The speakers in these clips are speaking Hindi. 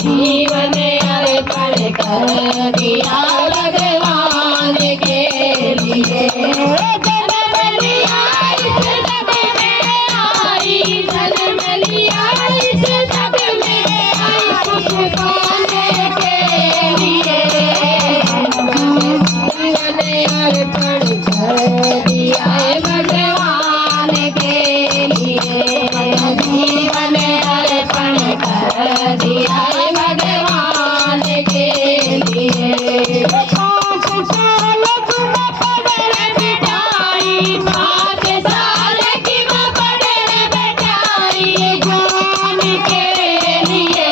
जीवन अर्पण कर दिया भगवान के लिए। जन्म लिया इस जग में आई, जन्म लिया इस जग में आई, सुख पाने के लिए। जीवन अर्पण कर दिया भगवान के लिए। जीवन अर्पण कर दिया भगवान के लिए। 5 साल तुम पढ़ बिठाई, 5 साल की मैं पढ़ बिठाई, जान के लिए।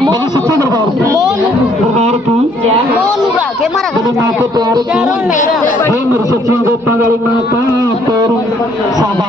ਬੜੀ ਸੱਚੇ ਦਰਬਾਰ ਦਰਬਾਰ ਕੀ ਮੋਨੂ ਬੁਲਾ ਕੇ ਮਾਰਾ ਬੜੀ ਮਾਂ ਤੇ ਪਿਆਰ ਕੀ ਮੇਰਾ ਇਹ ਮੇਰੇ ਸੱਚੀਆਂ ਗੋਤਾਂ ਵਾਲੀ ਮਾਂ ਤਾਂ ਤੇਰੀ ਸਾਡਾ